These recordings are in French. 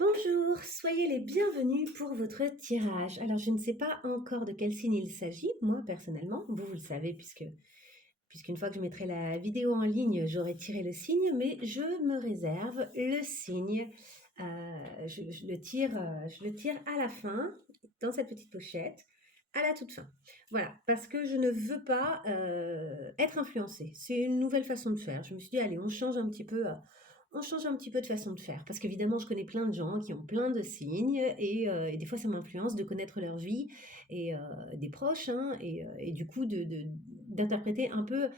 Bonjour, soyez les bienvenus pour votre tirage. Alors, je ne sais pas encore de quel signe il s'agit, moi personnellement. Vous le savez puisqu'une fois que je mettrai la vidéo en ligne, j'aurai tiré le signe, mais je me réserve le signe. Je le tire à la fin, dans cette petite pochette, à la toute fin. Voilà, parce que je ne veux pas être influencée. C'est une nouvelle façon de faire. Je me suis dit, allez, on change un petit peu de façon de faire. Parce qu'évidemment, je connais plein de gens qui ont plein de signes et des fois, ça m'influence de connaître leur vie et des proches, hein, et du coup, d'interpréter un peu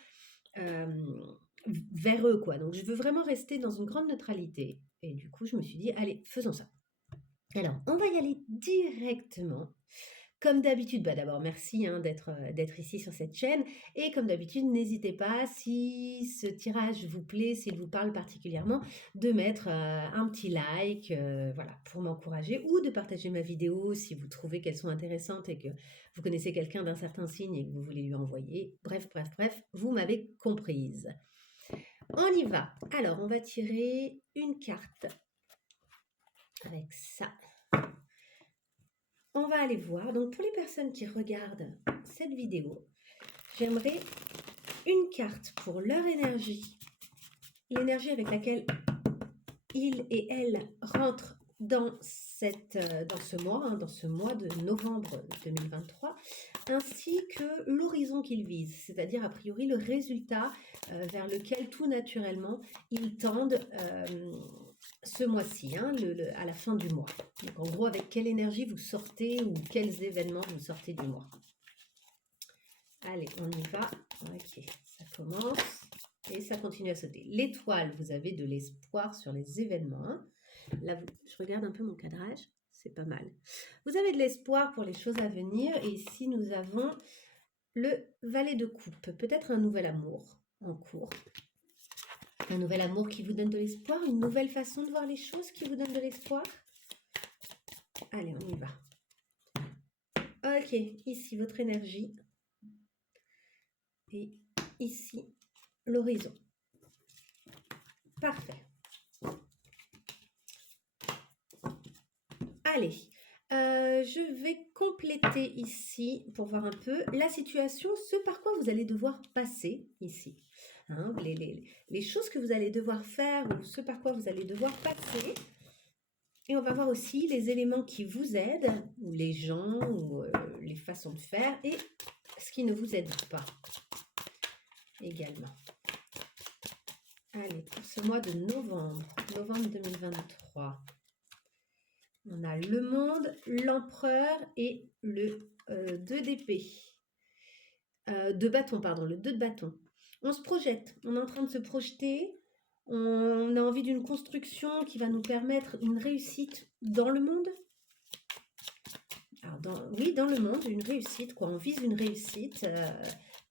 vers eux, quoi. Donc, je veux vraiment rester dans une grande neutralité. Et du coup, je me suis dit, allez, faisons ça. Alors, on va y aller directement. Comme d'habitude, bah d'abord merci hein, d'être ici sur cette chaîne et comme d'habitude, n'hésitez pas si ce tirage vous plaît, s'il vous parle particulièrement, de mettre un petit like voilà, pour m'encourager ou de partager ma vidéo si vous trouvez qu'elles sont intéressantes et que vous connaissez quelqu'un d'un certain signe et que vous voulez lui envoyer. Bref, vous m'avez comprise. On y va. Alors, on va tirer une carte avec ça. On va aller voir. Donc, pour les personnes qui regardent cette vidéo, j'aimerais une carte pour leur énergie, l'énergie avec laquelle ils et elles rentrent dans ce mois de novembre 2023, ainsi que l'horizon qu'ils visent, c'est-à-dire a priori le résultat vers lequel tout naturellement ils tendent ce mois-ci, hein, à la fin du mois. Donc en gros, avec quelle énergie vous sortez ou quels événements vous sortez du mois. Allez, on y va. Ok, ça commence et ça continue à sauter. L'étoile, vous avez de l'espoir sur les événements. Hein. Là, je regarde un peu mon cadrage, c'est pas mal. Vous avez de l'espoir pour les choses à venir et ici, nous avons le valet de coupe, peut-être un nouvel amour en cours. Un nouvel amour qui vous donne de l'espoir, une nouvelle façon de voir les choses qui vous donne de l'espoir. Allez, on y va. Ok, ici votre énergie. Et ici l'horizon. Parfait. Allez, je vais compléter ici pour voir un peu la situation, ce par quoi vous allez devoir passer ici. Hein, les choses que vous allez devoir faire ou ce par quoi vous allez devoir passer. Et on va voir aussi les éléments qui vous aident, ou les gens, ou les façons de faire, et ce qui ne vous aide pas également. Allez, pour ce mois de novembre 2023, on a le monde, l'empereur et le 2 d'épée. De bâton, pardon, le 2 de bâton. On se projette, on est en train de se projeter, on a envie d'une construction qui va nous permettre une réussite dans le monde. Alors, oui, dans le monde, une réussite, quoi. On vise une réussite,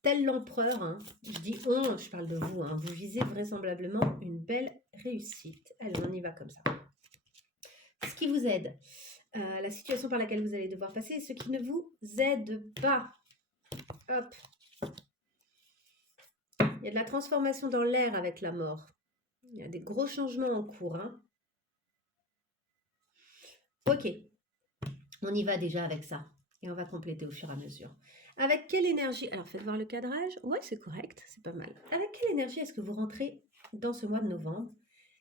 tel l'empereur. Hein. Je dis on, je parle de vous. Hein. Vous visez vraisemblablement une belle réussite. Allez, on y va comme ça. Ce qui vous aide, la situation par laquelle vous allez devoir passer, et ce qui ne vous aide pas. Hop. Il y a de la transformation dans l'air avec la mort. Il y a des gros changements en cours. Hein. Ok, on y va déjà avec ça. Et on va compléter au fur et à mesure. Avec quelle énergie, alors faites voir le cadrage, ouais c'est correct, c'est pas mal. Avec quelle énergie est-ce que vous rentrez dans ce mois de novembre?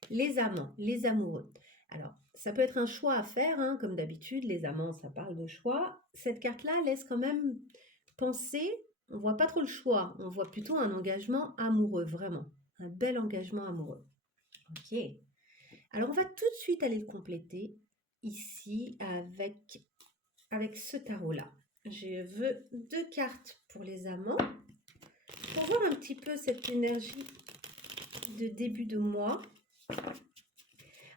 Les amants, les amoureux. Alors, ça peut être un choix à faire, hein, comme d'habitude, les amants, ça parle de choix. Cette carte-là laisse quand même penser, on voit pas trop le choix, on voit plutôt un engagement amoureux, vraiment. Un bel engagement amoureux. Ok. Alors, on va tout de suite aller le compléter ici avec ce tarot-là. Je veux 2 cartes pour les amants pour voir un petit peu cette énergie de début de mois. Alors,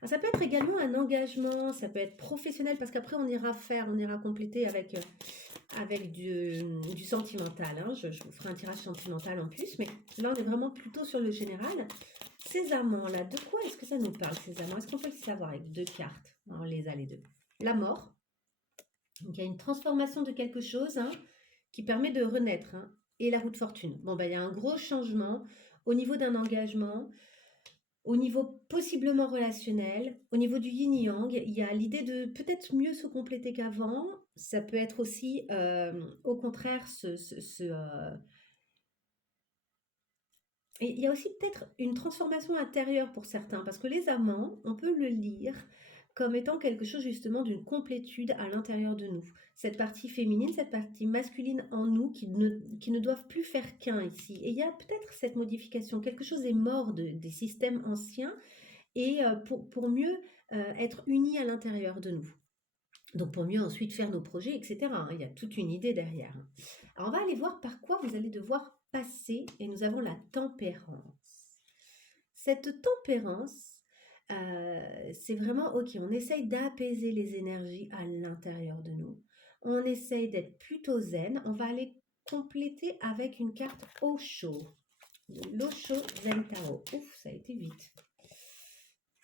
ça peut être également un engagement, ça peut être professionnel parce qu'après on ira compléter avec du sentimental. Hein. Je vous ferai un tirage sentimental en plus, mais là on est vraiment plutôt sur le général. Ces amants-là, de quoi est-ce que ça nous parle ces amants? Est-ce qu'on peut le savoir avec 2 cartes? On les a les deux. La mort. Donc, il y a une transformation de quelque chose hein, qui permet de renaître. Hein, et la roue de fortune. Bon, ben, il y a un gros changement au niveau d'un engagement. Au niveau possiblement relationnel, au niveau du yin-yang, il y a l'idée de peut-être mieux se compléter qu'avant. Ça peut être aussi, au contraire, et il y a aussi peut-être une transformation intérieure pour certains, parce que les amants, on peut le lire comme étant quelque chose justement d'une complétude à l'intérieur de nous. Cette partie féminine, cette partie masculine en nous qui ne doivent plus faire qu'un ici. Et il y a peut-être cette modification, quelque chose est mort des systèmes anciens et pour mieux être unis à l'intérieur de nous. Donc pour mieux ensuite faire nos projets, etc. Il y a toute une idée derrière. Alors on va aller voir par quoi vous allez devoir passer et nous avons la tempérance. Cette tempérance, c'est vraiment, ok, on essaye d'apaiser les énergies à l'intérieur de nous. On essaye d'être plutôt zen. On va aller compléter avec une carte Osho. L'Osho Zen Tarot. Ouf, ça a été vite.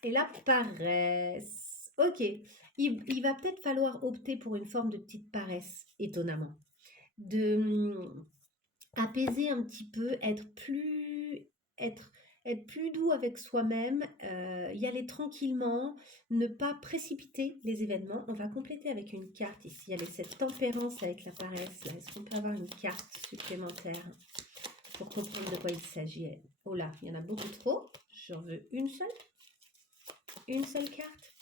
Et la paresse. Ok, il va peut-être falloir opter pour une forme de petite paresse, étonnamment. De apaiser un petit peu, être plus doux avec soi-même, y aller tranquillement, ne pas précipiter les événements. On va compléter avec une carte ici, avec cette tempérance avec la paresse. Là. Est-ce qu'on peut avoir une carte supplémentaire pour comprendre de quoi il s'agit? Oh là, il y en a beaucoup trop. J'en veux une seule. Une seule carte.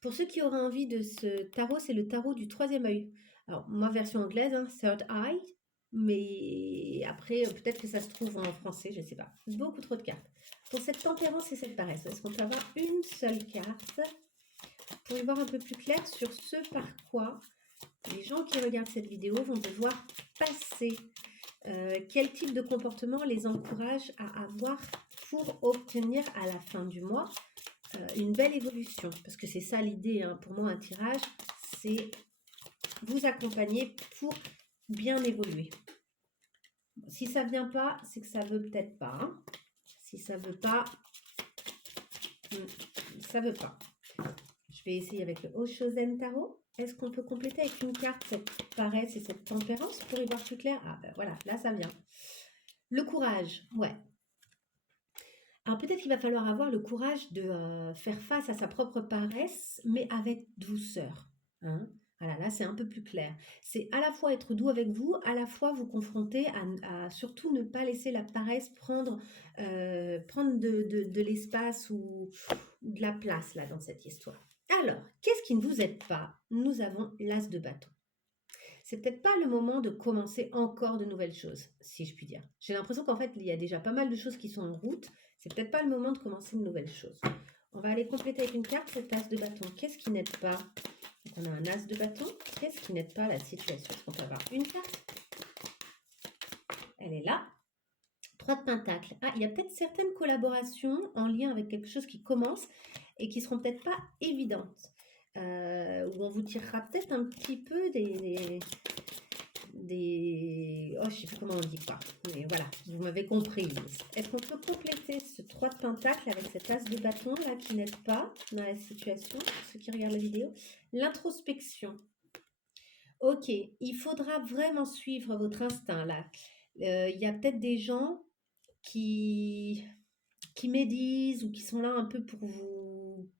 Pour ceux qui auraient envie de ce tarot, c'est le tarot du troisième œil. Alors, moi, version anglaise, hein, Third Eye, mais après, peut-être que ça se trouve en français, je ne sais pas. Beaucoup trop de cartes. Pour cette tempérance et cette paresse, est-ce qu'on peut avoir une seule carte pour y voir un peu plus clair sur ce par quoi les gens qui regardent cette vidéo vont devoir passer? Quel type de comportement les encourage à avoir pour obtenir à la fin du mois une belle évolution? Parce que c'est ça l'idée, hein. Pour moi, un tirage, c'est vous accompagner pour bien évoluer. Si ça ne vient pas, c'est que ça ne veut peut-être pas. Hein. Si ça ne veut pas, ça ne veut pas. Je vais essayer avec le Osho Zen Tarot. Est-ce qu'on peut compléter avec une carte cette paresse et cette tempérance pour y voir plus clair? Ah ben voilà, là ça vient. Le courage, ouais. Alors peut-être qu'il va falloir avoir le courage de faire face à sa propre paresse, mais avec douceur. Hein. Voilà, là c'est un peu plus clair. C'est à la fois être doux avec vous, à la fois vous confronter à surtout ne pas laisser la paresse prendre de l'espace ou de la place là dans cette histoire. Alors, qu'est-ce qui ne vous aide pas? Nous avons l'as de bâton. C'est peut-être pas le moment de commencer encore de nouvelles choses, si je puis dire. J'ai l'impression qu'en fait, il y a déjà pas mal de choses qui sont en route. C'est peut-être pas le moment de commencer de nouvelles choses. On va aller compléter avec une carte cet as de bâton. Qu'est-ce qui n'aide pas? Donc on a un as de bâton. Qu'est-ce qui n'aide pas la situation? Est-ce qu'on peut avoir une carte? Elle est là. 3 de pentacles. Ah, il y a peut-être certaines collaborations en lien avec quelque chose qui commence et qui seront peut-être pas évidentes. Où on vous tirera peut-être un petit peu oh, je sais plus comment on dit quoi. Mais voilà, vous m'avez compris. Est-ce qu'on peut compléter ce 3 de pentacle avec cet as de bâton là qui n'aide pas dans la situation, ceux qui regardent la vidéo? L'introspection. Ok, il faudra vraiment suivre votre instinct là. Il y a peut-être des gens qui médisent ou qui sont là un peu pour vous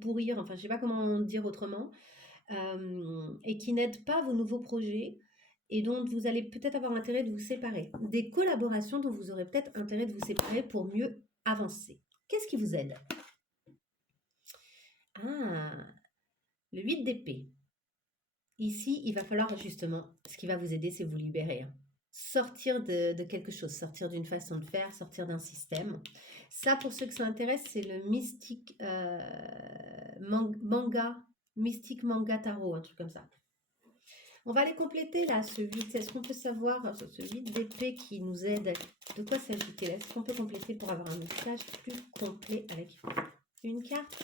pourrir, enfin je sais pas comment dire autrement, et qui n'aident pas vos nouveaux projets et dont vous allez peut-être avoir intérêt de vous séparer. Des collaborations dont vous aurez peut-être intérêt de vous séparer pour mieux avancer. Qu'est-ce qui vous aide? Ah, le 8 d'épée. Ici, il va falloir justement, ce qui va vous aider, c'est vous libérer. Hein. Sortir de quelque chose, sortir d'une façon de faire, sortir d'un système. Ça, pour ceux que ça intéresse, c'est le mystique manga, mystique manga tarot, un truc comme ça. On va aller compléter là, ce 8. Est-ce qu'on peut savoir, ce 8 d'épée qui nous aide, de quoi s'agit-il? Est-ce qu'on peut compléter pour avoir un message plus complet avec une carte?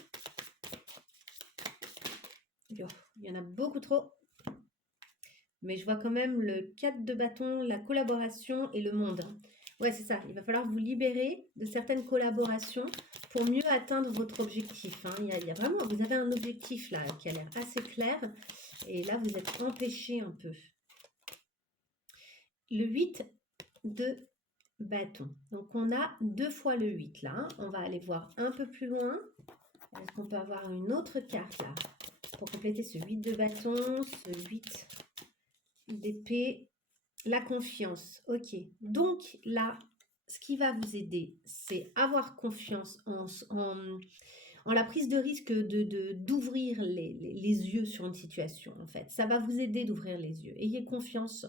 Il y en a beaucoup trop. Mais je vois quand même le 4 de bâton, la collaboration et le monde. Ouais, c'est ça. Il va falloir vous libérer de certaines collaborations pour mieux atteindre votre objectif. Hein. Il y a vraiment, vous avez un objectif là qui a l'air assez clair. Et là, vous êtes empêché un peu. Le 8 de bâton. Donc on a 2 fois le 8 là, hein. On va aller voir un peu plus loin. Est-ce qu'on peut avoir une autre carte là pour compléter ce 8 de bâton, ce 8 d'épée, la confiance. Ok. Donc là, ce qui va vous aider, c'est avoir confiance en la prise de risque d'ouvrir les yeux sur une situation, en fait. Ça va vous aider d'ouvrir les yeux. Ayez confiance.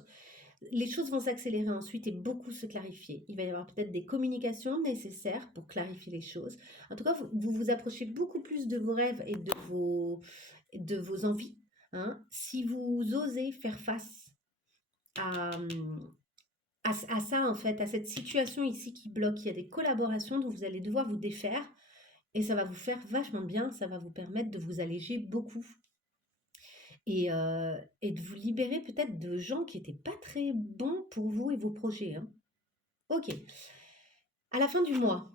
Les choses vont s'accélérer ensuite et beaucoup se clarifier. Il va y avoir peut-être des communications nécessaires pour clarifier les choses. En tout cas, vous vous approchez beaucoup plus de vos rêves et de vos envies, hein, si vous osez faire face à, à ça, en fait, à cette situation ici qui bloque. Il y a des collaborations dont vous allez devoir vous défaire et ça va vous faire vachement de bien. Ça va vous permettre de vous alléger beaucoup et de vous libérer peut-être de gens qui n'étaient pas très bons pour vous et vos projets, hein. Ok. À la fin du mois,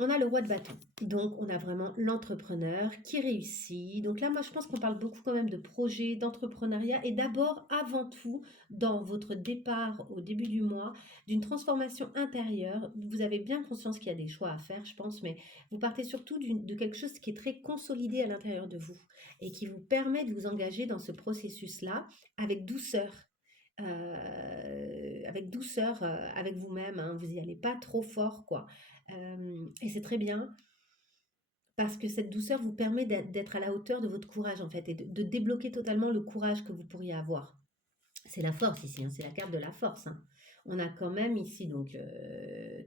on a le roi de bâton. Donc, on a vraiment l'entrepreneur qui réussit. Donc là, moi, je pense qu'on parle beaucoup quand même de projet, d'entrepreneuriat et d'abord, avant tout, dans votre départ au début du mois, d'une transformation intérieure. Vous avez bien conscience qu'il y a des choix à faire, je pense, mais vous partez surtout de quelque chose qui est très consolidé à l'intérieur de vous et qui vous permet de vous engager dans ce processus-là avec douceur. Avec douceur avec vous-même, hein. Vous n'y allez pas trop fort, quoi. Et c'est très bien parce que cette douceur vous permet d'être à la hauteur de votre courage en fait et de débloquer totalement le courage que vous pourriez avoir. C'est la force ici, hein, c'est la carte de la force, hein. On a quand même ici donc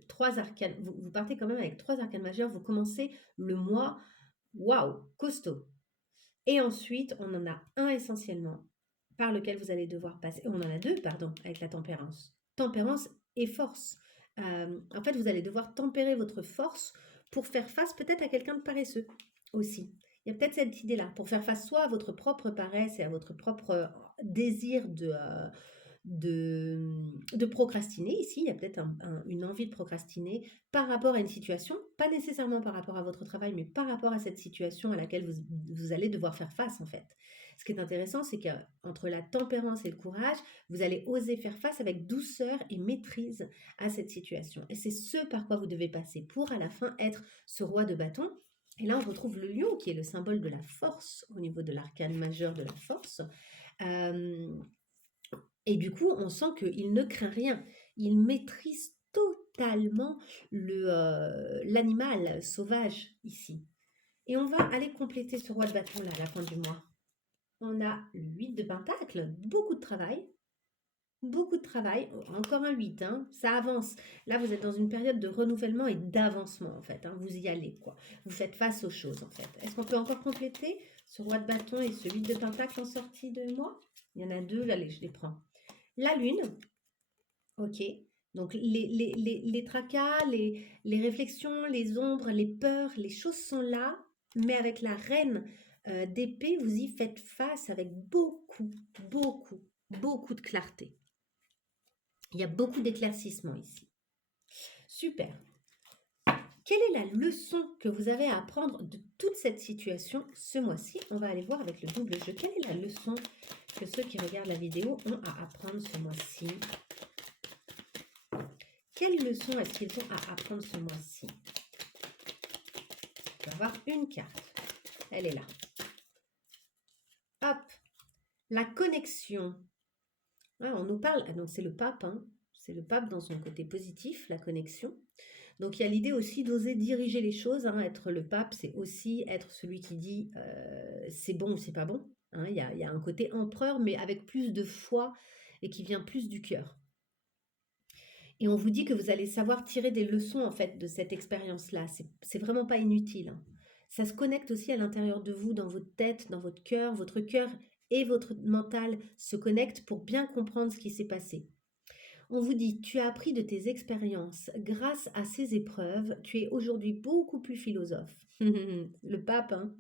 trois arcanes. Vous partez quand même avec trois arcanes majeures. Vous commencez le mois, waouh, costaud. Et ensuite, on en a un essentiellement par lequel vous allez devoir passer. On en a deux, pardon, avec la tempérance. Tempérance et force. En fait, vous allez devoir tempérer votre force pour faire face peut-être à quelqu'un de paresseux aussi. Il y a peut-être cette idée-là, pour faire face soit à votre propre paresse et à votre propre désir de procrastiner. Ici, il y a peut-être une envie de procrastiner par rapport à une situation, pas nécessairement par rapport à votre travail, mais par rapport à cette situation à laquelle vous allez devoir faire face en fait. Ce qui est intéressant, c'est qu'entre la tempérance et le courage, vous allez oser faire face avec douceur et maîtrise à cette situation. Et c'est ce par quoi vous devez passer pour à la fin être ce roi de bâton. Et là, on retrouve le lion qui est le symbole de la force au niveau de l'arcane majeur de la force. Et du coup, on sent qu'il ne craint rien. Il maîtrise totalement l'animal sauvage ici. Et on va aller compléter ce roi de bâton là à la fin du mois. On a le 8 de pentacle, beaucoup de travail. Beaucoup de travail, encore un 8, hein, ça avance. Là, vous êtes dans une période de renouvellement et d'avancement, en fait, hein, vous y allez, quoi. Vous faites face aux choses, en fait. Est-ce qu'on peut encore compléter ce roi de bâton et ce 8 de pentacle en sortie de mois? Il y en a deux, allez, je les prends. La lune, ok. Donc, les tracas, les réflexions, les ombres, les peurs, les choses sont là, mais avec la reine d'épée, vous y faites face avec beaucoup, beaucoup, beaucoup de clarté. Il y a beaucoup d'éclaircissements ici. Super. Quelle est la leçon que vous avez à apprendre de toute cette situation ce mois-ci? On va aller voir avec le double jeu. Quelle est la leçon que ceux qui regardent la vidéo ont à apprendre ce mois-ci? Quelle leçon est-ce qu'ils ont à apprendre ce mois-ci? On va avoir une carte. Elle est là. Hop. La connexion. Ah, on nous parle, donc c'est le pape, hein. C'est le pape dans son côté positif, la connexion. Donc il y a l'idée aussi d'oser diriger les choses, hein. Être le pape, c'est aussi être celui qui dit c'est bon ou c'est pas bon, hein. Il y a un côté empereur, mais avec plus de foi et qui vient plus du cœur. Et on vous dit que vous allez savoir tirer des leçons en fait de cette expérience-là. C'est vraiment pas inutile, hein. Ça se connecte aussi à l'intérieur de vous, dans votre tête, dans votre cœur. Votre cœur et votre mental se connectent pour bien comprendre ce qui s'est passé. On vous dit, tu as appris de tes expériences. Grâce à ces épreuves, tu es aujourd'hui beaucoup plus philosophe. Le pape, hein.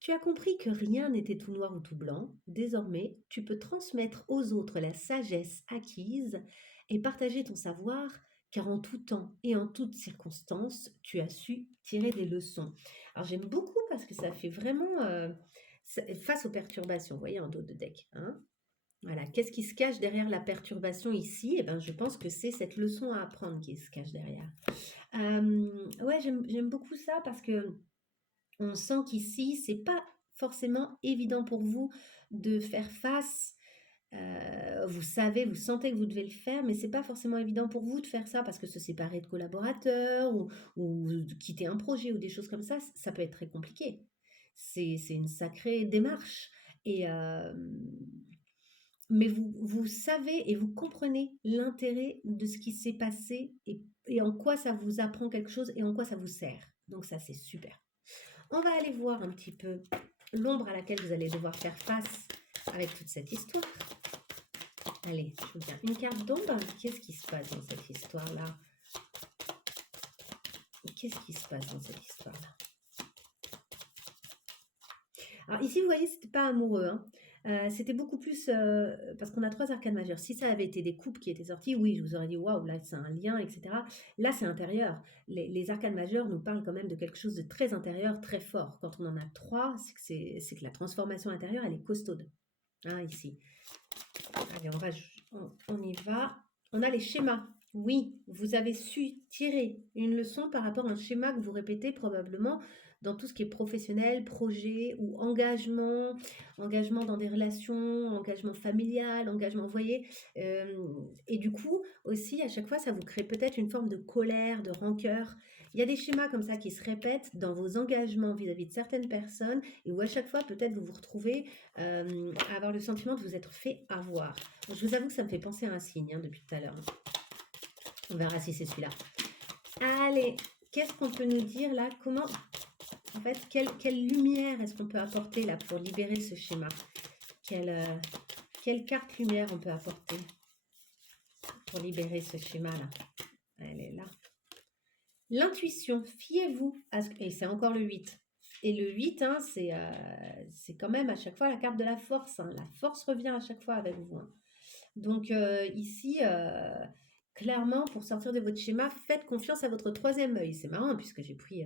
Tu as compris que rien n'était tout noir ou tout blanc. Désormais, tu peux transmettre aux autres la sagesse acquise et partager ton savoir, car en tout temps et en toutes circonstances, tu as su tirer des leçons. Alors j'aime beaucoup parce que ça fait vraiment face aux perturbations, vous voyez, en dos de deck, hein. Voilà, qu'est-ce qui se cache derrière la perturbation ici? Eh ben, je pense que c'est cette leçon à apprendre qui se cache derrière. Ouais, j'aime beaucoup ça parce que on sent qu'ici, c'est pas forcément évident pour vous de faire face. Vous savez, vous sentez que vous devez le faire, mais c'est pas forcément évident pour vous de faire ça parce que se séparer de collaborateurs ou de quitter un projet ou des choses comme ça peut être très compliqué. C'est une sacrée démarche et mais vous savez et vous comprenez l'intérêt de ce qui s'est passé et en quoi ça vous apprend quelque chose et en quoi ça vous sert. Donc ça, c'est super. On va aller voir un petit peu l'ombre à laquelle vous allez devoir faire face avec toute cette histoire. Allez, je vous tiens une carte d'ombre. Qu'est-ce qui se passe dans cette histoire-là? Qu'est-ce qui se passe dans cette histoire-là? Alors ici, vous voyez, c'était pas amoureux, hein. C'était beaucoup plus parce qu'on a 3 arcanes majeures. Si ça avait été des couples qui étaient sortis, oui, je vous aurais dit: «Waouh, là, c'est un lien» et cetera. Là, c'est intérieur. Les arcanes majeures nous parlent quand même de quelque chose de très intérieur, très fort. Quand on en a 3, c'est que la transformation intérieure, elle est costaude, hein, ici. Allez, on y va. On a les schémas. Oui, vous avez su tirer une leçon par rapport à un schéma que vous répétez probablement dans tout ce qui est professionnel, projet ou engagement, engagement dans des relations, engagement familial, engagement, vous voyez. Et du coup, aussi, à chaque fois, ça vous crée peut-être une forme de colère, de rancœur. Il y a des schémas comme ça qui se répètent dans vos engagements vis-à-vis de certaines personnes et où à chaque fois, peut-être, vous vous retrouvez à avoir le sentiment de vous être fait avoir. Je vous avoue que ça me fait penser à un signe hein, depuis tout à l'heure. On verra si c'est celui-là. Allez, qu'est-ce qu'on peut nous dire là? Comment, en fait, quelle lumière est-ce qu'on peut apporter là pour libérer ce schéma? Quelle carte lumière on peut apporter pour libérer ce schéma-là? Elle est là. L'intuition, fiez-vous à ce... Et c'est encore le 8. Et le 8, hein, c'est quand même à chaque fois la carte de la force. Hein. La force revient à chaque fois avec vous. Hein. Donc ici, clairement, pour sortir de votre schéma, faites confiance à votre troisième œil. C'est marrant puisque j'ai pris...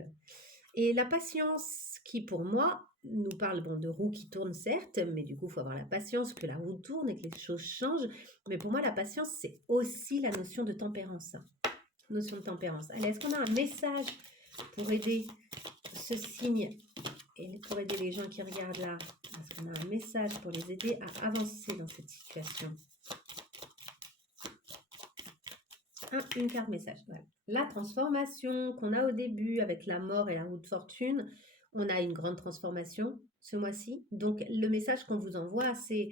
Et la patience qui, pour moi, nous parle bon, de roue qui tourne, certes, mais du coup, il faut avoir la patience que la roue tourne et que les choses changent. Mais pour moi, la patience, c'est aussi la notion de tempérance. Notion de tempérance. Allez, est-ce qu'on a un message pour aider ce signe et pour aider les gens qui regardent là? Est-ce qu'on a un message pour les aider à avancer dans cette situation? Une carte message. Voilà. La transformation qu'on a au début avec la mort et la roue de fortune, on a une grande transformation ce mois-ci. Donc, le message qu'on vous envoie, c'est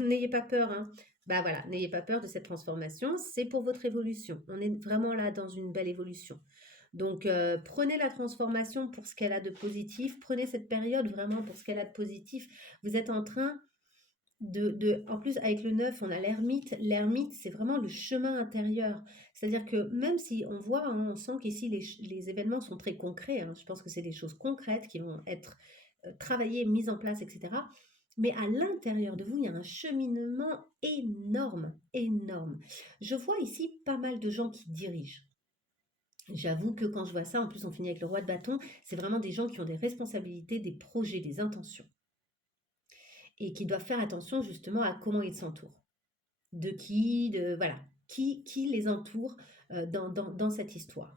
n'ayez pas peur. Hein. Bah voilà, n'ayez pas peur de cette transformation. C'est pour votre évolution. On est vraiment là dans une belle évolution. Donc, prenez la transformation pour ce qu'elle a de positif. Prenez cette période vraiment pour ce qu'elle a de positif. Vous êtes en train en plus, avec le 9, on a l'ermite. L'ermite, c'est vraiment le chemin intérieur. C'est-à-dire que même si on voit, hein, on sent qu'ici, les événements sont très concrets. Hein, je pense que c'est des choses concrètes qui vont être travaillées, mises en place, etc. Mais à l'intérieur de vous, il y a un cheminement énorme, énorme. Je vois ici pas mal de gens qui dirigent. J'avoue que quand je vois ça, en plus on finit avec le roi de bâton, c'est vraiment des gens qui ont des responsabilités, des projets, des intentions et qui doivent faire attention justement à comment ils s'entourent. De qui, voilà, qui les entoure dans cette histoire.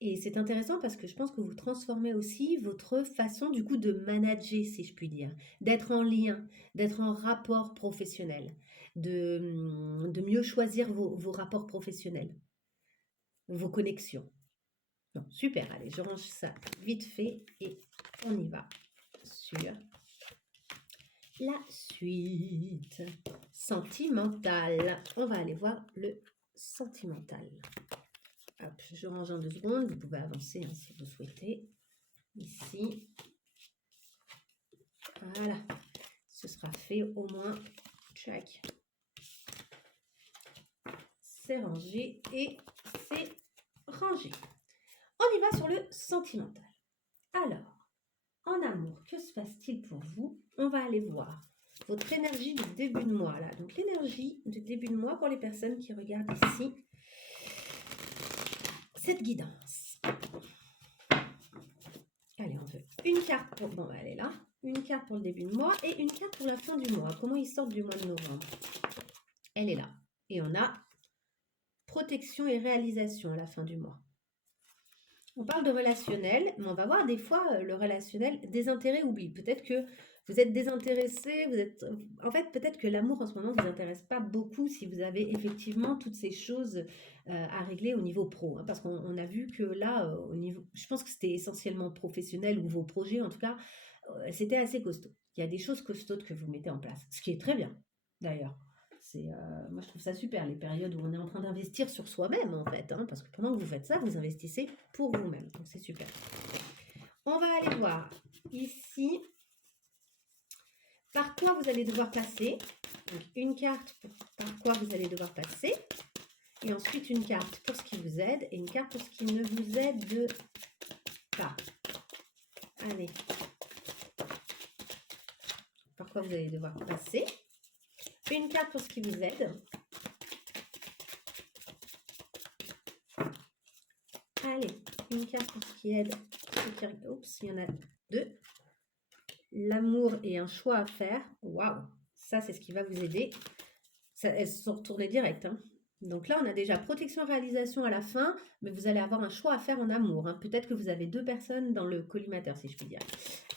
Et c'est intéressant parce que je pense que vous transformez aussi votre façon du coup de manager, si je puis dire, d'être en lien, d'être en rapport professionnel, de mieux choisir vos rapports professionnels, vos connexions. Bon, super, allez, je range ça vite fait et on y va sur la suite. Sentimental. On va aller voir le sentimental. Hop, je range en 2 secondes. Vous pouvez avancer hein, si vous souhaitez. Ici. Voilà. Ce sera fait au moins. Check. C'est rangé et c'est rangé. On y va sur le sentimental. Alors, en amour, que se passe-t-il pour vous? On va aller voir votre énergie de début de mois. Là. Donc, l'énergie de début de mois pour les personnes qui regardent ici. Cette guidance. Allez, on veut une carte pour... Bon, elle est là. Une carte pour le début de mois et une carte pour la fin du mois. Comment ils sortent du mois de novembre? Elle est là. Et on a protection et réalisation à la fin du mois. On parle de relationnel, mais on va voir des fois le relationnel désintérêt oubli. Peut-être que vous êtes désintéressé, en fait, peut-être que l'amour en ce moment ne vous intéresse pas beaucoup si vous avez effectivement toutes ces choses à régler au niveau pro. Hein, parce qu'on a vu que là, au niveau, je pense que c'était essentiellement professionnel ou vos projets en tout cas, c'était assez costaud. Il y a des choses costaudes que vous mettez en place, ce qui est très bien d'ailleurs. Moi, je trouve ça super, les périodes où on est en train d'investir sur soi-même, en fait. Hein, parce que pendant que vous faites ça, vous investissez pour vous-même. Donc, c'est super. On va aller voir ici par quoi vous allez devoir passer. Donc, une carte pour par quoi vous allez devoir passer. Et ensuite, une carte pour ce qui vous aide et une carte pour ce qui ne vous aide pas. Allez. Par quoi vous allez devoir passer. Une carte pour ce qui vous aide. Allez, une carte pour ce qui aide. Oups, il y en a deux. L'amour et un choix à faire. Waouh, ça c'est ce qui va vous aider. Ça, elles se sont retournées direct. Hein. Donc là, on a déjà protection réalisation à la fin, mais vous allez avoir un choix à faire en amour. Hein. Peut-être que vous avez deux personnes dans le collimateur, si je puis dire.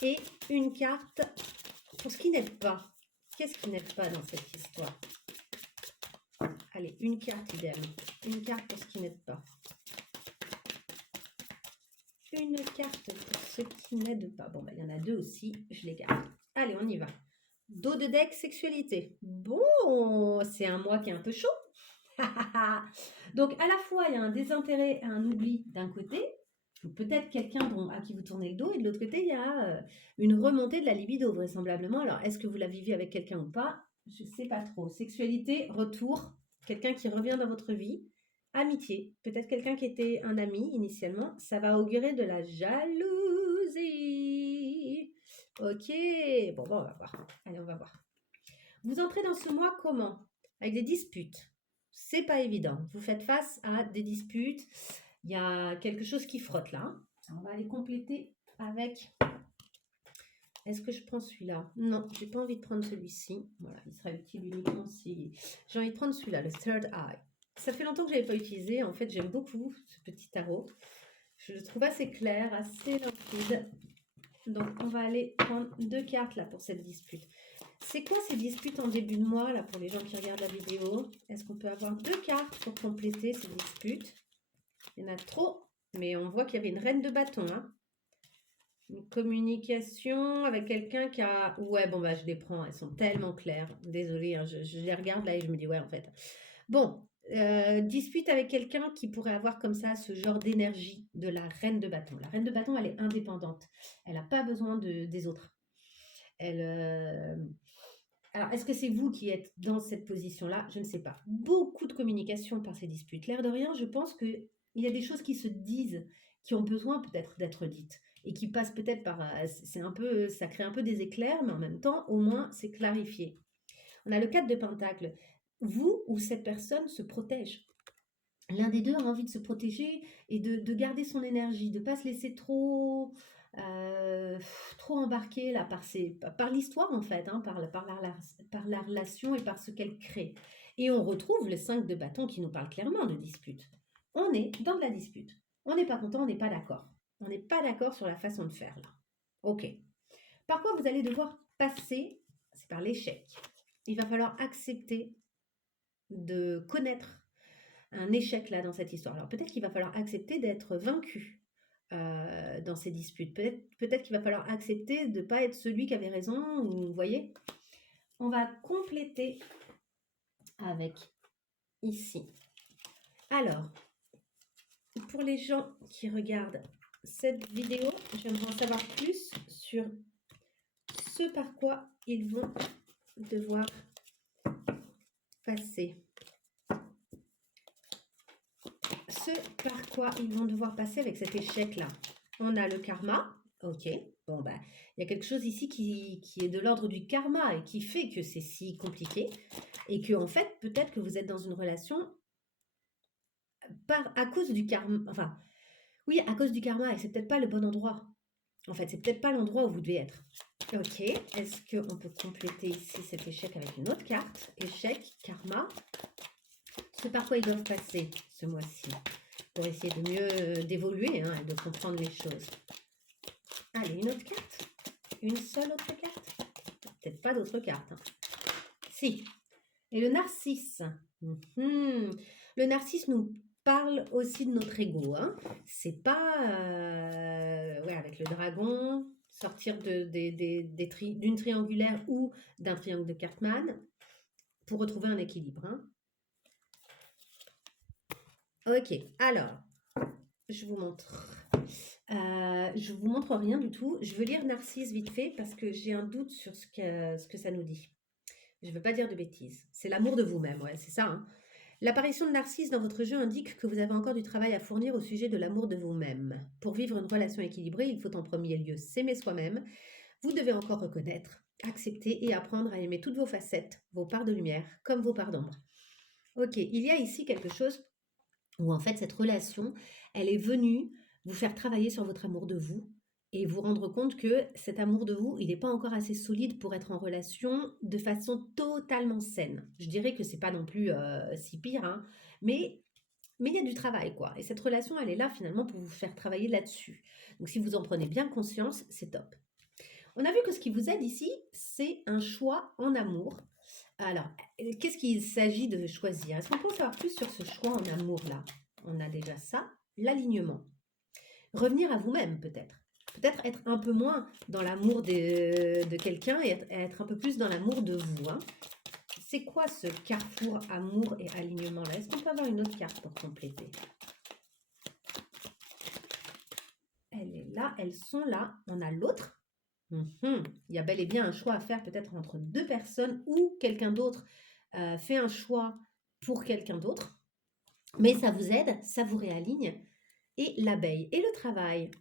Et une carte pour ce qui n'aide pas. Qu'est-ce qui n'aide pas dans cette histoire? Allez, une carte idéalement. Une carte pour ce qui n'aide pas. Une carte pour ce qui n'aide pas. Bon, bah, il y en a deux aussi, je les garde. Allez, on y va. Dos de deck, sexualité. Bon, c'est un mois qui est un peu chaud. Donc, à la fois, il y a un désintérêt et un oubli d'un côté. Peut-être quelqu'un à qui vous tournez le dos. Et de l'autre côté, il y a une remontée de la libido, vraisemblablement. Alors, est-ce que vous la vivez avec quelqu'un ou pas? Je ne sais pas trop. Sexualité, retour. Quelqu'un qui revient dans votre vie. Amitié, peut-être quelqu'un qui était un ami initialement, ça va augurer de la jalousie. Ok, bon, on va voir. Allez, on va voir. Vous entrez dans ce mois comment? Avec des disputes. C'est pas évident. Vous faites face à des disputes. Il y a quelque chose qui frotte là. On va aller compléter avec... Est-ce que je prends celui-là? Non, j'ai pas envie de prendre celui-ci. Voilà, il sera utile uniquement si... J'ai envie de prendre celui-là, le Third Eye. Ça fait longtemps que je ne l'avais pas utilisé. En fait, j'aime beaucoup ce petit tarot. Je le trouve assez clair, assez limpide. Donc, on va aller prendre deux cartes là pour cette dispute. C'est quoi ces disputes en début de mois là pour les gens qui regardent la vidéo? Est-ce qu'on peut avoir deux cartes pour compléter ces disputes? Il y en a trop, mais on voit qu'il y avait une reine de bâton. Hein. Une communication avec quelqu'un qui a... Ouais, bon, bah je les prends. Elles sont tellement claires. Désolée, hein, je les regarde là et je me dis, ouais, en fait. Bon, dispute avec quelqu'un qui pourrait avoir comme ça ce genre d'énergie de la reine de bâton. La reine de bâton, elle est indépendante. Elle n'a pas besoin des autres. Alors, est-ce que c'est vous qui êtes dans cette position-là? Je ne sais pas. Beaucoup de communication par ces disputes. L'air de rien, je pense qu'il y a des choses qui se disent, qui ont besoin peut-être d'être dites et qui passent peut-être par... ça crée un peu des éclairs, mais en même temps, au moins, c'est clarifié. On a le 4 de Pentacle. Vous ou cette personne se protège. L'un des deux a envie de se protéger et de garder son énergie, de ne pas se laisser trop embarquer là, par l'histoire en fait, hein, par la relation et par ce qu'elle crée. Et on retrouve le 5 de bâton qui nous parle clairement de dispute. On est dans de la dispute. On n'est pas content, on n'est pas d'accord. On n'est pas d'accord sur la façon de faire là. Ok. Par quoi vous allez devoir passer? C'est par l'échec. Il va falloir accepter de connaître un échec là dans cette histoire. Alors peut-être qu'il va falloir accepter d'être vaincu dans ces disputes. Peut-être qu'il va falloir accepter de ne pas être celui qui avait raison. Ou, vous voyez, on va compléter avec ici. Alors, pour les gens qui regardent cette vidéo, j'aimerais en savoir plus sur ce par quoi ils vont devoir passer. Ce par quoi ils vont devoir passer avec cet échec-là. On a le karma. Ok. Bon, bah, il y a quelque chose ici qui est de l'ordre du karma et qui fait que c'est si compliqué. Et que, en fait, peut-être que vous êtes dans une relation à cause du karma. Enfin, oui, à cause du karma. Et c'est peut-être pas le bon endroit. En fait, c'est peut-être pas l'endroit où vous devez être. Ok, est-ce qu'on peut compléter ici cet échec avec une autre carte? Échec, karma. Ce par quoi ils doivent passer ce mois-ci pour essayer de mieux d'évoluer hein, et de comprendre les choses. Allez, une autre carte. Une seule autre carte. Peut-être pas d'autres cartes. Hein. Si. Et le narcisse. Le narcisse nous parle aussi de notre ego. Hein. C'est pas ouais, avec le dragon, sortir d'une triangulaire ou d'un triangle de Cartman pour retrouver un équilibre. Hein. Ok, alors, je vous montre. Je vous montre rien du tout. Je veux lire Narcisse vite fait parce que j'ai un doute sur ce que ça nous dit. Je ne veux pas dire de bêtises. C'est l'amour de vous-même, ouais, c'est ça. Hein. L'apparition de Narcisse dans votre jeu indique que vous avez encore du travail à fournir au sujet de l'amour de vous-même. Pour vivre une relation équilibrée, il faut en premier lieu s'aimer soi-même. Vous devez encore reconnaître, accepter et apprendre à aimer toutes vos facettes, vos parts de lumière, comme vos parts d'ombre. Ok, il y a ici quelque chose où en fait cette relation, elle est venue vous faire travailler sur votre amour de vous et vous rendre compte que cet amour de vous, il n'est pas encore assez solide pour être en relation de façon totalement saine. Je dirais que c'est pas non plus si pire, hein, mais il y a du travail, quoi. Et cette relation, elle est là finalement pour vous faire travailler là-dessus. Donc si vous en prenez bien conscience, c'est top. On a vu que ce qui vous aide ici, c'est un choix en amour. Alors, qu'est-ce qu'il s'agit de choisir? Est-ce qu'on peut en savoir plus sur ce choix en amour-là? On a déjà ça, l'alignement. Revenir à vous-même peut-être. Peut-être être un peu moins dans l'amour de quelqu'un et être un peu plus dans l'amour de vous. Hein. C'est quoi ce carrefour amour et alignement là? Est-ce qu'on peut avoir une autre carte pour compléter? Elle est là, elles sont là. On a l'autre. Il y a bel et bien un choix à faire peut-être entre deux personnes ou quelqu'un d'autre fait un choix pour quelqu'un d'autre. Mais ça vous aide, ça vous réaligne. Et l'abeille et le travail.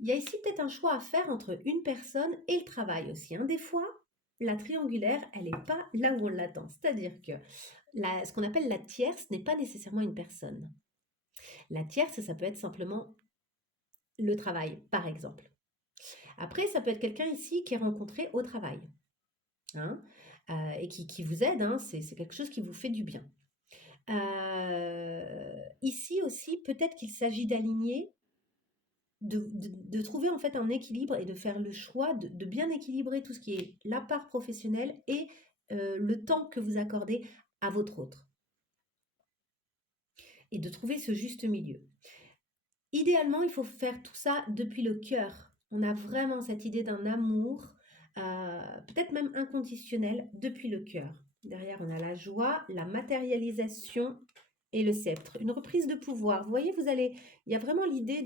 Il y a ici peut-être un choix à faire entre une personne et le travail aussi. Hein. Des fois, la triangulaire, elle n'est pas là où on l'attend. C'est-à-dire que ce qu'on appelle la tierce n'est pas nécessairement une personne. La tierce, ça peut être simplement le travail, par exemple. Après, ça peut être quelqu'un ici qui est rencontré au travail. Hein, et qui vous aide, hein, c'est quelque chose qui vous fait du bien. Ici aussi, peut-être qu'il s'agit d'aligner, de trouver en fait un équilibre et de faire le choix de bien équilibrer tout ce qui est la part professionnelle et le temps que vous accordez à votre autre. Et de trouver ce juste milieu. Idéalement, il faut faire tout ça depuis le cœur. On a vraiment cette idée d'un amour, peut-être même inconditionnel, depuis le cœur. Derrière, on a la joie, la matérialisation et le sceptre. Une reprise de pouvoir. Vous voyez, il y a vraiment l'idée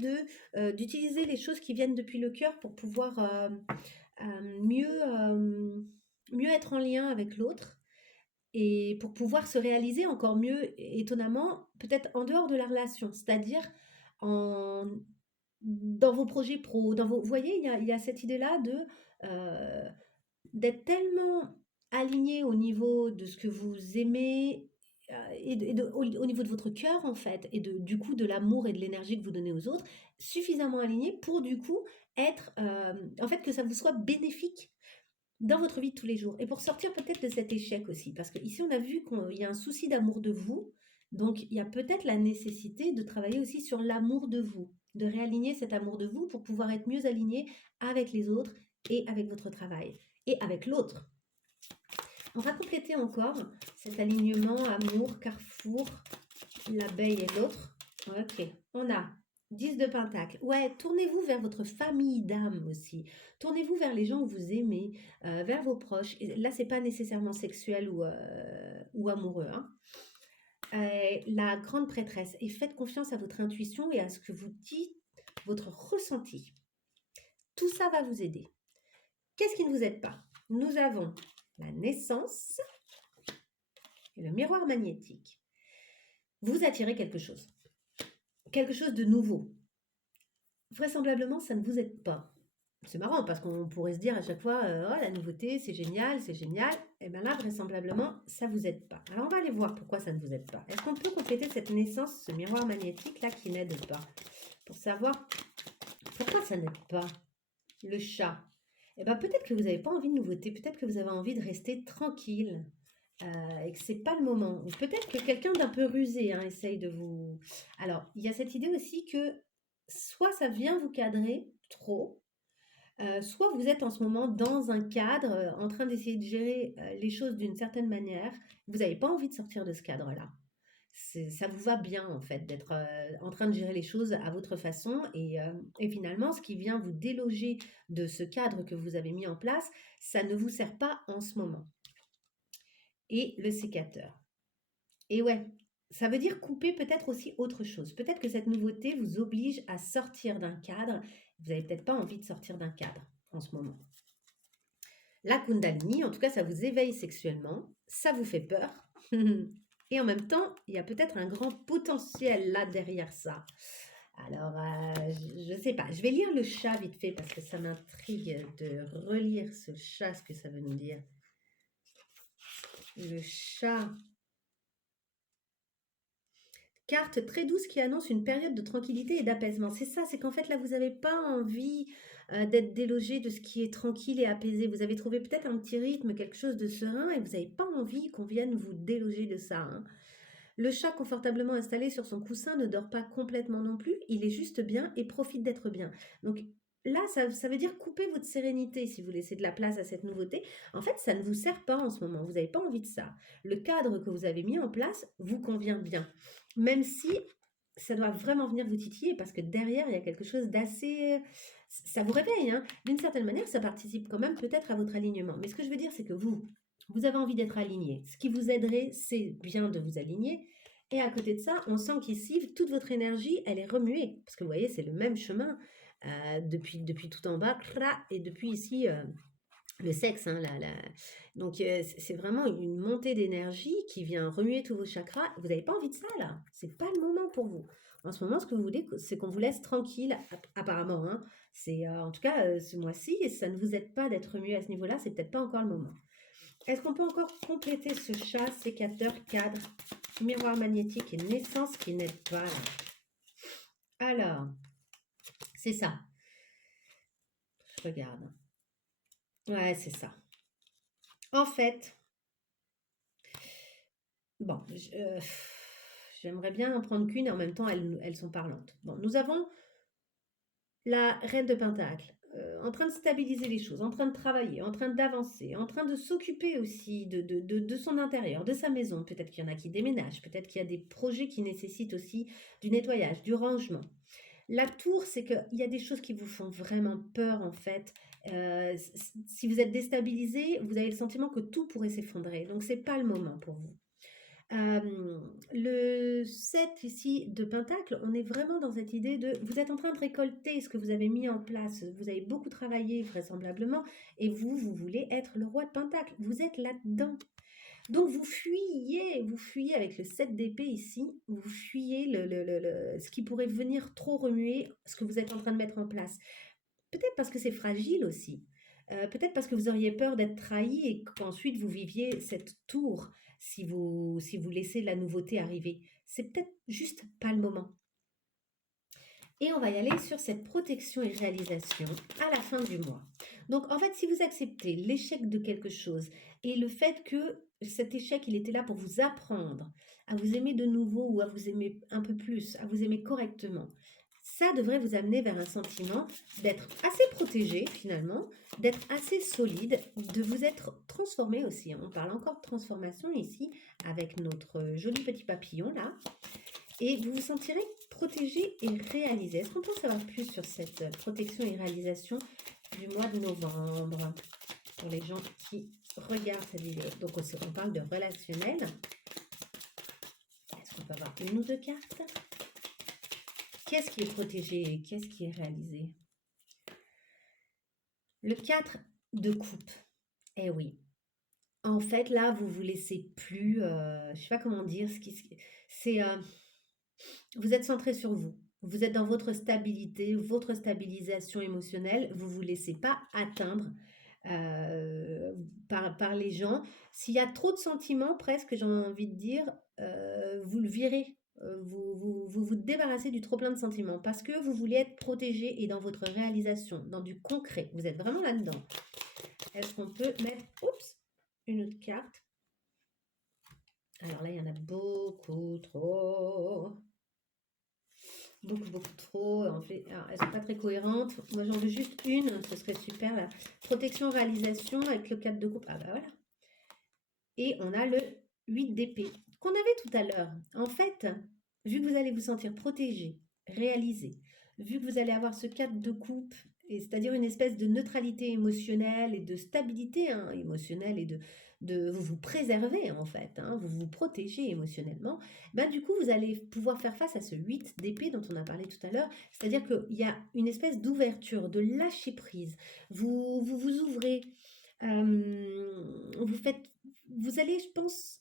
d'utiliser les choses qui viennent depuis le cœur pour pouvoir mieux être en lien avec l'autre et pour pouvoir se réaliser encore mieux, étonnamment, peut-être en dehors de la relation, c'est-à-dire en, dans vos projets pro, vous voyez, il y a cette idée-là d'être tellement aligné au niveau de ce que vous aimez au niveau de votre cœur en fait, et du coup de l'amour et de l'énergie que vous donnez aux autres, suffisamment aligné pour du coup être, en fait que ça vous soit bénéfique dans votre vie de tous les jours. Et pour sortir peut-être de cet échec aussi, parce qu'ici on a vu qu'il y a un souci d'amour de vous, donc il y a peut-être la nécessité de travailler aussi sur l'amour de vous, de réaligner cet amour de vous pour pouvoir être mieux aligné avec les autres et avec votre travail et avec l'autre. On va compléter encore cet alignement amour, carrefour, l'abeille et l'autre. Ok, on a 10 de pentacle. Ouais, tournez-vous vers votre famille d'âme aussi. Tournez-vous vers les gens que vous aimez, vers vos proches. Et là, c'est pas nécessairement sexuel ou amoureux. Hein. La grande prêtresse. Et faites confiance à votre intuition et à ce que vous dit votre ressenti. Tout ça va vous aider. Qu'est-ce qui ne vous aide pas? Nous avons la naissance et le miroir magnétique. Vous attirez quelque chose de nouveau. Vraisemblablement, ça ne vous aide pas. C'est marrant parce qu'on pourrait se dire à chaque fois oh la nouveauté c'est génial, c'est génial. Et bien là, vraisemblablement, ça ne vous aide pas. Alors on va aller voir pourquoi ça ne vous aide pas. Est-ce qu'on peut compléter cette naissance, ce miroir magnétique là qui n'aide pas, pour savoir pourquoi ça n'aide pas? Le chat. Eh ben, peut-être que vous n'avez pas envie de nouveauté, peut-être que vous avez envie de rester tranquille et que c'est pas le moment. Ou peut-être que quelqu'un d'un peu rusé hein, essaye de vous... Alors, il y a cette idée aussi que soit ça vient vous cadrer trop, soit vous êtes en ce moment dans un cadre, en train d'essayer de gérer les choses d'une certaine manière. Vous n'avez pas envie de sortir de ce cadre-là. Ça vous va bien en fait d'être en train de gérer les choses à votre façon et finalement ce qui vient vous déloger de ce cadre que vous avez mis en place, ça ne vous sert pas en ce moment. Et le sécateur. Et ouais, ça veut dire couper peut-être aussi autre chose. Peut-être que cette nouveauté vous oblige à sortir d'un cadre. Vous n'avez peut-être pas envie de sortir d'un cadre en ce moment. La Kundalini, en tout cas, ça vous éveille sexuellement, ça vous fait peur. Et en même temps, il y a peut-être un grand potentiel là derrière ça. Alors, je ne sais pas. Je vais lire le chat vite fait parce que ça m'intrigue de relire ce chat, ce que ça veut nous dire. Le chat. Carte très douce qui annonce une période de tranquillité et d'apaisement. C'est ça, c'est qu'en fait là, vous n'avez pas envie d'être délogé de ce qui est tranquille et apaisé. Vous avez trouvé peut-être un petit rythme, quelque chose de serein et vous n'avez pas envie qu'on vienne vous déloger de ça, hein. Le chat confortablement installé sur son coussin ne dort pas complètement non plus, il est juste bien et profite d'être bien. Donc là, ça veut dire couper votre sérénité si vous laissez de la place à cette nouveauté. En fait, ça ne vous sert pas en ce moment, vous n'avez pas envie de ça. Le cadre que vous avez mis en place vous convient bien, même si ça doit vraiment venir vous titiller parce que derrière, il y a quelque chose d'assez... Ça vous réveille, hein. D'une certaine manière, ça participe quand même peut-être à votre alignement. Mais ce que je veux dire, c'est que vous avez envie d'être aligné. Ce qui vous aiderait, c'est bien de vous aligner. Et à côté de ça, on sent qu'ici, toute votre énergie, elle est remuée. Parce que vous voyez, c'est le même chemin depuis tout en bas, et depuis ici, le sexe. Hein, Donc, c'est vraiment une montée d'énergie qui vient remuer tous vos chakras. Vous n'avez pas envie de ça, là. C'est pas le moment pour vous. En ce moment, ce que vous voulez, c'est qu'on vous laisse tranquille, apparemment. Hein. En tout cas, ce mois-ci, et ça ne vous aide pas d'être remué à ce niveau-là. C'est peut-être pas encore le moment. Est-ce qu'on peut encore compléter ce chat, sécateur, cadre, miroir magnétique et naissance qui n'aide pas là? Alors, c'est ça. Je regarde. Ouais, c'est ça. En fait, bon, j'aimerais bien en prendre qu'une et en même temps, elles sont parlantes. Bon, nous avons la reine de Pentacle, en train de stabiliser les choses, en train de travailler, en train d'avancer, en train de s'occuper aussi de son intérieur, de sa maison. Peut-être qu'il y en a qui déménagent, peut-être qu'il y a des projets qui nécessitent aussi du nettoyage, du rangement. La tour, c'est qu'il y a des choses qui vous font vraiment peur en fait. Si vous êtes déstabilisé, vous avez le sentiment que tout pourrait s'effondrer. Donc, c'est pas le moment pour vous. Le 7 ici de Pentacle, on est vraiment dans cette idée de vous êtes en train de récolter ce que vous avez mis en place, vous avez beaucoup travaillé vraisemblablement et vous voulez être le roi de Pentacle, vous êtes là-dedans. Donc vous fuyez avec le 7 d'épée ici, vous fuyez ce qui pourrait venir trop remuer ce que vous êtes en train de mettre en place. Peut-être parce que c'est fragile aussi. Peut-être parce que vous auriez peur d'être trahi et qu'ensuite vous viviez cette tour si vous laissez la nouveauté arriver. C'est peut-être juste pas le moment. Et on va y aller sur cette protection et réalisation à la fin du mois. Donc en fait, si vous acceptez l'échec de quelque chose et le fait que cet échec, il était là pour vous apprendre à vous aimer de nouveau ou à vous aimer un peu plus, à vous aimer correctement, ça devrait vous amener vers un sentiment d'être assez protégé finalement, d'être assez solide, de vous être transformé aussi. On parle encore de transformation ici avec notre joli petit papillon là. Et vous vous sentirez protégé et réalisé. Est-ce qu'on peut en savoir plus sur cette protection et réalisation du mois de novembre pour les gens qui regardent cette vidéo? Donc on parle de relationnel. Est-ce qu'on peut avoir une ou deux cartes? Qu'est-ce qui est protégé et qu'est-ce qui est réalisé? Le 4 de coupe. Eh oui. En fait, là, vous vous laissez plus, je ne sais pas comment dire, c'est, vous êtes centré sur vous. Vous êtes dans votre stabilité, votre stabilisation émotionnelle. Vous ne vous laissez pas atteindre par les gens. S'il y a trop de sentiments, presque, j'ai envie de dire, vous le virez. vous débarrassez du trop-plein de sentiments parce que vous voulez être protégé et dans votre réalisation, dans du concret. Vous êtes vraiment là-dedans. Est-ce qu'on peut mettre, oups, une autre carte? Alors là, il y en a beaucoup trop. Beaucoup trop. En fait, alors, elles sont pas très cohérentes. Moi, j'en veux juste une. Ce serait super. Là. Protection, réalisation avec le 4 de coupe. Ah bah voilà. Et on a le 8 d'épée qu'on avait tout à l'heure. En fait, vu que vous allez vous sentir protégé, réalisé, vu que vous allez avoir ce 4 de coupe, et c'est-à-dire une espèce de neutralité émotionnelle et de stabilité émotionnelle et de vous vous préservez en fait, vous vous protégez émotionnellement, ben, du coup vous allez pouvoir faire face à ce 8 d'épée dont on a parlé tout à l'heure, c'est-à-dire qu'il y a une espèce d'ouverture, de lâcher prise, vous ouvrez, vous allez, je pense,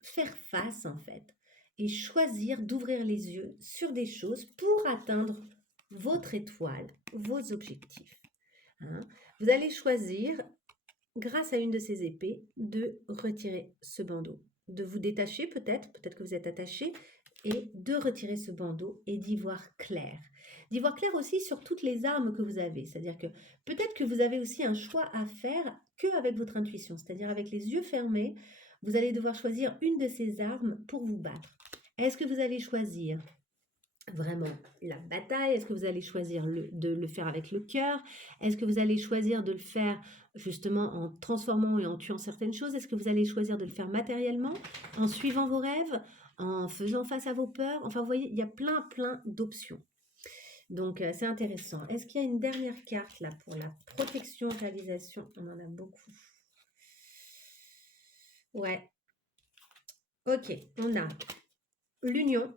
faire face en fait et choisir d'ouvrir les yeux sur des choses pour atteindre votre étoile, vos objectifs. Hein. Vous allez choisir, grâce à une de ces épées, de retirer ce bandeau, de vous détacher peut-être que vous êtes attaché, et de retirer ce bandeau et d'y voir clair. D'y voir clair aussi sur toutes les armes que vous avez. C'est-à-dire que peut-être que vous avez aussi un choix à faire qu'avec votre intuition. C'est-à-dire avec les yeux fermés, vous allez devoir choisir une de ces armes pour vous battre. Est-ce que vous allez choisir vraiment la bataille? Est-ce que vous allez choisir de le faire avec le cœur? Est-ce que vous allez choisir de le faire justement en transformant et en tuant certaines choses? Est-ce que vous allez choisir de le faire matériellement, en suivant vos rêves, en faisant face à vos peurs? Enfin, vous voyez, il y a plein d'options. Donc, c'est intéressant. Est-ce qu'il y a une dernière carte là pour la protection, réalisation? On en a beaucoup. Ouais. Ok, on a l'union,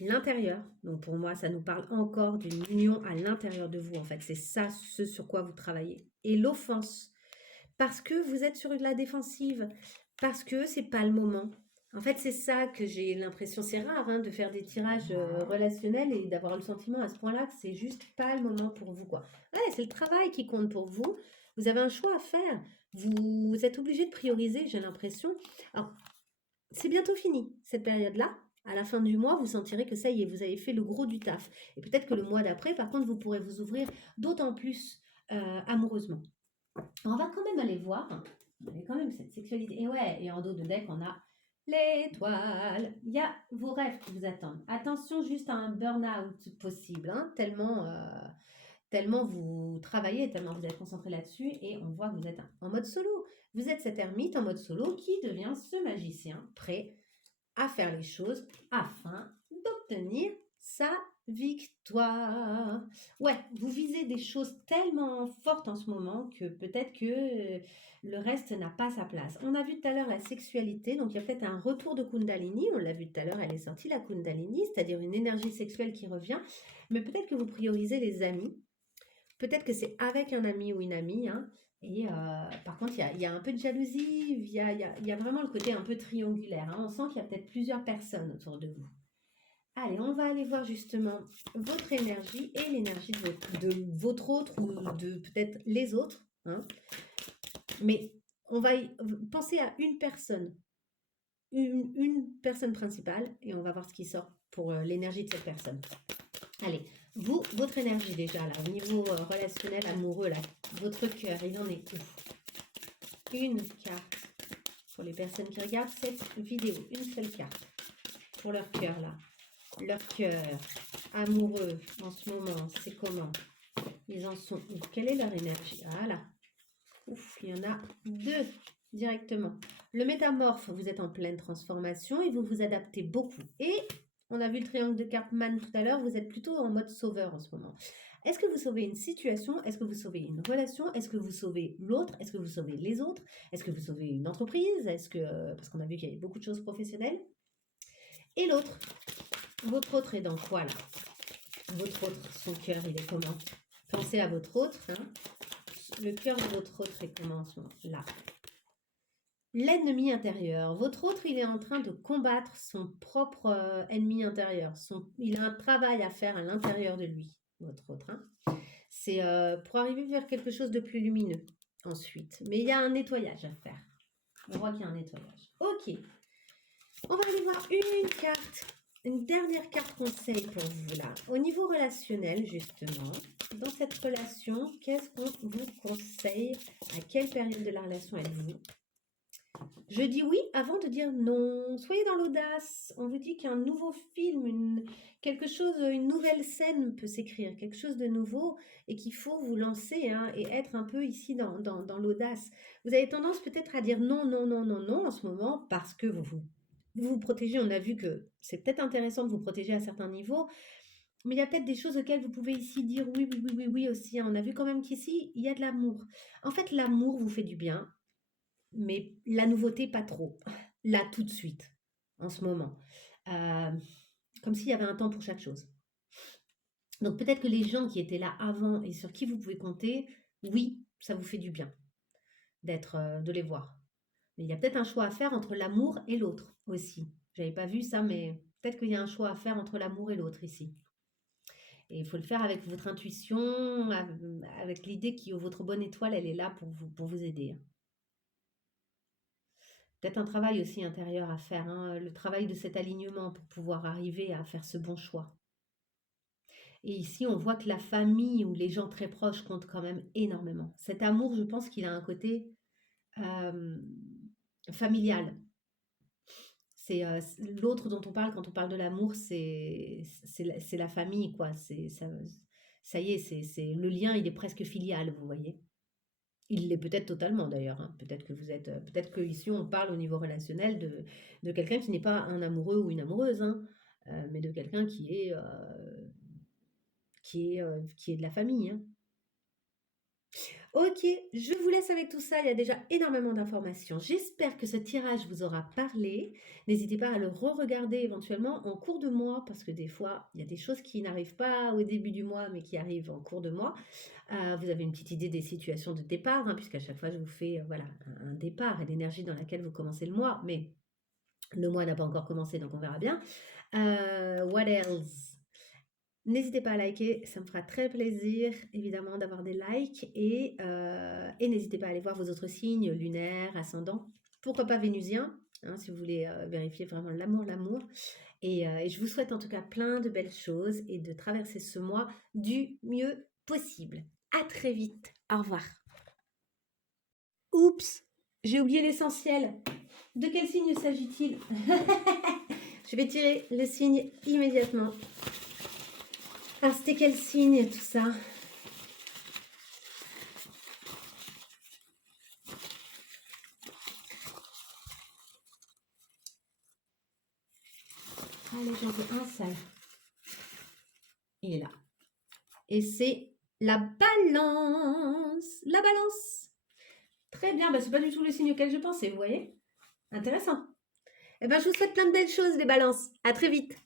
l'intérieur. Donc pour moi, ça nous parle encore d'une union à l'intérieur de vous. En fait, c'est ça ce sur quoi vous travaillez. Et l'offense, parce que vous êtes sur de la défensive, parce que c'est pas le moment. En fait, c'est ça que j'ai l'impression. C'est rare de faire des tirages relationnels et d'avoir le sentiment à ce point-là que c'est juste pas le moment pour vous, quoi. Ouais, c'est le travail qui compte pour vous. Vous avez un choix à faire. Vous êtes obligé de prioriser, j'ai l'impression. Alors, c'est bientôt fini, cette période-là. À la fin du mois, vous sentirez que ça y est, vous avez fait le gros du taf. Et peut-être que le mois d'après, par contre, vous pourrez vous ouvrir d'autant plus amoureusement. On va quand même aller voir. On avait quand même cette sexualité. Et ouais, et en dos de deck, on a l'étoile. Il y a vos rêves qui vous attendent. Attention juste à un burn-out possible, tellement vous travaillez, tellement vous êtes concentré là-dessus, et on voit que vous êtes en mode solo. Vous êtes cet ermite en mode solo qui devient ce magicien prêt à faire les choses afin d'obtenir sa victoire. Ouais, vous visez des choses tellement fortes en ce moment que peut-être que le reste n'a pas sa place. On a vu tout à l'heure la sexualité, donc il y a peut-être un retour de Kundalini, on l'a vu tout à l'heure, elle est sortie la Kundalini, c'est-à-dire une énergie sexuelle qui revient, mais peut-être que vous priorisez les amis, peut-être que c'est avec un ami ou une amie, et par contre, il y a un peu de jalousie, il y a vraiment le côté un peu triangulaire. On sent qu'il y a peut-être plusieurs personnes autour de vous. Allez, on va aller voir justement votre énergie et l'énergie de votre autre ou de peut-être les autres. Mais on va penser à une personne, une personne principale, et on va voir ce qui sort pour l'énergie de cette personne. Allez, vous, votre énergie déjà, là, au niveau relationnel, amoureux, là, votre cœur, il en est où? Une carte pour les personnes qui regardent cette vidéo, une seule carte pour leur cœur, là. Leur cœur amoureux en ce moment, c'est comment? Ils en sont où? Quelle est leur énergie? Voilà. Ouf, il y en a deux directement. Le métamorphe, vous êtes en pleine transformation et vous vous adaptez beaucoup. Et on a vu le triangle de Karpman tout à l'heure, vous êtes plutôt en mode sauveur en ce moment. Est-ce que vous sauvez une situation? Est-ce que vous sauvez une relation? Est-ce que vous sauvez l'autre? Est-ce que vous sauvez les autres? Est-ce que vous sauvez une entreprise? Parce qu'on a vu qu'il y avait beaucoup de choses professionnelles. Et l'autre, votre autre est dans quoi là? Votre autre, son cœur, il est comment? Pensez à votre autre. Le cœur de votre autre est comment en ce moment? Là. L'ennemi intérieur. Votre autre, il est en train de combattre son propre ennemi intérieur. Il a un travail à faire à l'intérieur de lui, votre autre. C'est pour arriver vers quelque chose de plus lumineux ensuite. Mais il y a un nettoyage à faire. On voit qu'il y a un nettoyage. Ok. On va aller voir une dernière carte conseil pour vous là. Au niveau relationnel, justement, dans cette relation, qu'est-ce qu'on vous conseille? À quelle période de la relation êtes-vous? Je dis oui avant de dire non. Soyez dans l'audace. On vous dit qu'un nouveau film, quelque chose, une nouvelle scène peut s'écrire, quelque chose de nouveau et qu'il faut vous lancer hein, et être un peu ici dans l'audace. Vous avez tendance peut-être à dire non, non, non, non, non en ce moment parce que vous protégez. On a vu que c'est peut-être intéressant de vous protéger à certains niveaux, mais il y a peut-être des choses auxquelles vous pouvez ici dire oui, oui, oui, oui, oui aussi, hein. On a vu quand même qu'ici, il y a de l'amour. En fait, l'amour vous fait du bien mais la nouveauté, pas trop. Là, tout de suite, en ce moment. Euh, Comme s'il y avait un temps pour chaque chose. Donc peut-être que les gens qui étaient là avant et sur qui vous pouvez compter, oui, ça vous fait du bien de les voir. Mais il y a peut-être un choix à faire entre l'amour et l'autre aussi. J'avais pas vu ça, mais peut-être qu'il y a un choix à faire entre l'amour et l'autre ici. Et il faut le faire avec votre intuition, avec l'idée que votre bonne étoile, elle est là pour vous aider. Peut-être un travail aussi intérieur à faire, hein, le travail de cet alignement pour pouvoir arriver à faire ce bon choix. Et ici, on voit que la famille ou les gens très proches comptent quand même énormément. Cet amour, je pense qu'il a un côté euh, familial. C'est l'autre dont on parle quand on parle de l'amour, c'est la famille, quoi. Ça y est, le lien, il est presque filial, vous voyez. Il l'est peut-être totalement d'ailleurs, hein. Peut-être que peut-être qu'ici on parle au niveau relationnel de quelqu'un qui n'est pas un amoureux ou une amoureuse, hein, mais de quelqu'un qui est de la famille, hein. Ok, je vous laisse avec tout ça. Il y a déjà énormément d'informations. J'espère que ce tirage vous aura parlé. N'hésitez pas à le re-regarder éventuellement en cours de mois, parce que des fois, il y a des choses qui n'arrivent pas au début du mois, mais qui arrivent en cours de mois. Vous avez une petite idée des situations de départ, hein, puisqu'à chaque fois, je vous fais voilà, un départ et l'énergie dans laquelle vous commencez le mois. Mais le mois n'a pas encore commencé, donc on verra bien. What else? N'hésitez pas à liker, ça me fera très plaisir évidemment d'avoir des likes et n'hésitez pas à aller voir vos autres signes lunaires, ascendants, pourquoi pas vénusien, hein, si vous voulez vérifier vraiment l'amour. Et je vous souhaite en tout cas plein de belles choses et de traverser ce mois du mieux possible. À très vite, au revoir. Oups, j'ai oublié l'essentiel. De quel signe s'agit-il? Je vais tirer le signe immédiatement. Alors, c'était quel signe tout ça? Allez, j'en veux un seul. Il est là. Et c'est la balance. La balance. Très bien, bah, c'est pas du tout le signe auquel je pensais, vous voyez? Intéressant. Eh ben, je vous souhaite plein de belles choses, les balances. À très vite.